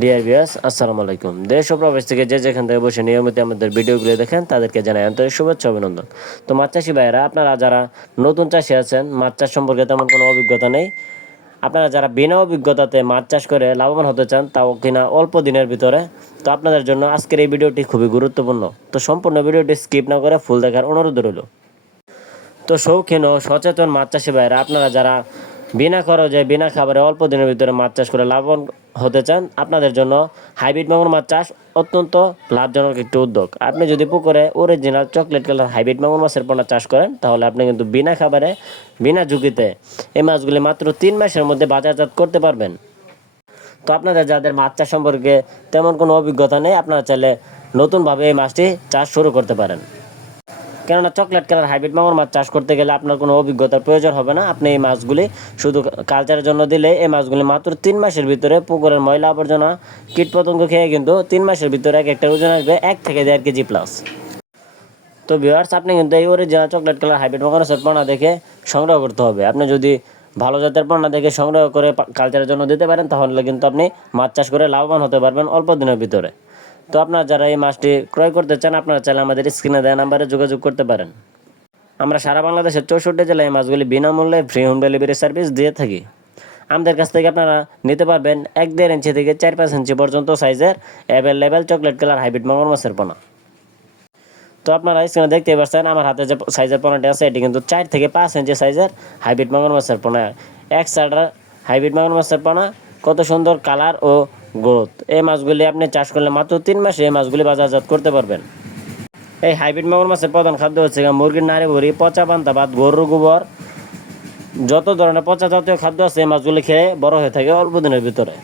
Dear viewers, আসসালামু আলাইকুম। দেশ ও প্রবাস থেকে যে যেখান থেকে বসে নিয়মিত আমাদের ভিডিওগুলো দেখেন তাদেরকে জানাই আন্তরিক শুভেচ্ছা অভিনন্দন। তো মাছ চাষি ভাইয়েরা, আপনারা যারা নতুন চাষি আছেন, মাছ চাষ সম্পর্কে তেমন কোনো অভিজ্ঞতা নেই, আপনারা যারা বিনা অভিজ্ঞতাতে মাছ চাষ করে লাভবান হতে চান, তাও কিনা অল্প দিনের ভিতরে, তো আপনাদের জন্য আজকের এই ভিডিওটি খুবই গুরুত্বপূর্ণ। তো সম্পূর্ণ ভিডিওটি স্কিপ না করে ফুল দেখার অনুরোধ রইল। তো শৌখিন ও সচেতন মাছ চাষি ভাইয়েরা, আপনারা যারা বিনা খরচে বিনা খাবারে অল্প দিনের ভিতরে মাছ চাষ করে লাভবান হতে চান, আপনাদের জন্য হাইব্রিড মাগুর মাছ চাষ অত্যন্ত লাভজনক একটি উদ্যোগ। আপনি যদি পুকুরে অরিজিনাল চকলেট কালার হাইব্রিড মাগুর মাছের পোনা চাষ করেন, তাহলে আপনি কিন্তু বিনা খাবারে বিনা ঝুঁকিতে এই মাছগুলি মাত্র 3 মাসের মধ্যে বাজারজাত করতে পারবেন। তো আপনাদের যাদের মাছ চাষ সম্পর্কে তেমন কোনো অভিজ্ঞতা নেই, আপনারা চাইলে নতুনভাবে এই মাছটি চাষ শুরু করতে পারেন। কেননা চকলেট কালার হাইব্রিড মাগুর মাছ চাষ করতে গেলে আপনার কোনো অভিজ্ঞতার প্রয়োজন হবে না। আপনি এই মাছগুলি শুধু কালচারের জন্য দিলে এই মাছগুলি মাত্র 3 মাসের ভিতরে পুকুরের ময়লা আবর্জনা কীটপতঙ্গ খেয়ে কিন্তু 3 মাসের ভিতরে এক একটা ওজন আসবে 1 থেকে 1.5 কেজি প্লাস। তো ভিউয়ার্স, আপনি কিন্তু এই অরিজিনাল চকলেট কালার হাইব্রিড মাগুর মাছের পোনা দেখে সংগ্রহ করতে হবে। আপনি যদি ভালো জাতের পোনা দেখে সংগ্রহ করে কালচারের জন্য দিতে পারেন, তাহলে কিন্তু আপনি মাছ চাষ করে লাভবান হতে পারবেন অল্প দিনের ভিতরে। তো আপনারা যারা এই মাছটি ক্রয় করতে চান, আপনারা চাইলে আমাদের স্ক্রিনে দেওয়া নাম্বারে যোগাযোগ করতে পারেন। আমরা সারা বাংলাদেশের 64 জেলায় এই মাছগুলি বিনামূল্যে ফ্রি হোম ডেলিভারি সার্ভিস দিয়ে থাকি। আমাদের কাছ থেকে আপনারা নিতে পারবেন 1-1.5 ইঞ্চি থেকে 4-5 ইঞ্চি পর্যন্ত সাইজের অ্যাভেলেবেল চকলেট কালার হাইব্রিড মাগুর মাছের পোনা। তো আপনারা স্ক্রিনে দেখতেই পাচ্ছেন, আমার হাতে যে সাইজের পোনাটি আছে, এটি কিন্তু 4 থেকে 5 ইঞ্চি সাইজের হাইব্রিড মাগুর মাছের পোনা। এক সাইডের হাইব্রিড মাগুর মাছের পোনা, কত সুন্দর কালার ও গ্রোথ। এই মাছগুলি আপনি চাষ করলে মাত্র 3 মাসে এই মাছগুলি বাজারজাত করতে পারবেন। এই হাইব্রিড মাগুর মাছের প্রধান খাদ্য হচ্ছে মুরগির নাড়ি ভুড়ি, পচা পান্তা ভাত, গরুর গোবর, যত ধরনের পচা জাতীয় খাদ্য আছে এই মাছগুলি খেয়ে বড় হয়ে থাকে অল্প দিনের ভিতরে।